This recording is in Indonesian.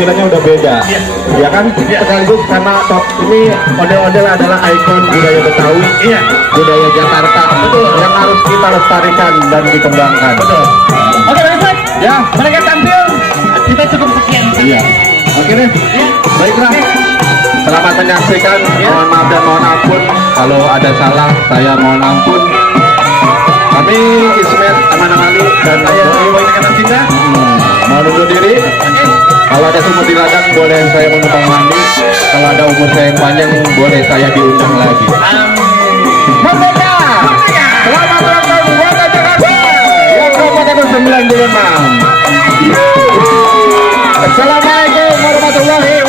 penampilannya udah beda, ya kan? Sekaligus karena top ini ondel-ondel adalah ikon budaya Betawi, budaya Jakarta, yang harus kita lestarikan dan dikembangkan. Betul. Oke, baik. Ya, mereka tampil, kita cukup sekian. Iya. Oke deh. Baiklah. menyaksikan. Mohon maaf dan mohon ampun kalau ada salah, saya mohon ampun. Kami Ismet Aman-Amani dan Boy dengan Cinta mau undur diri. Kalau ada semut di ladang boleh saya menumpang mandi. Kalau ada umur saya yang panjang boleh saya diundang lagi. Merdeka! Selamat ulang tahun buat Jakarta yang ke-96. Assalamualaikum warahmatullahi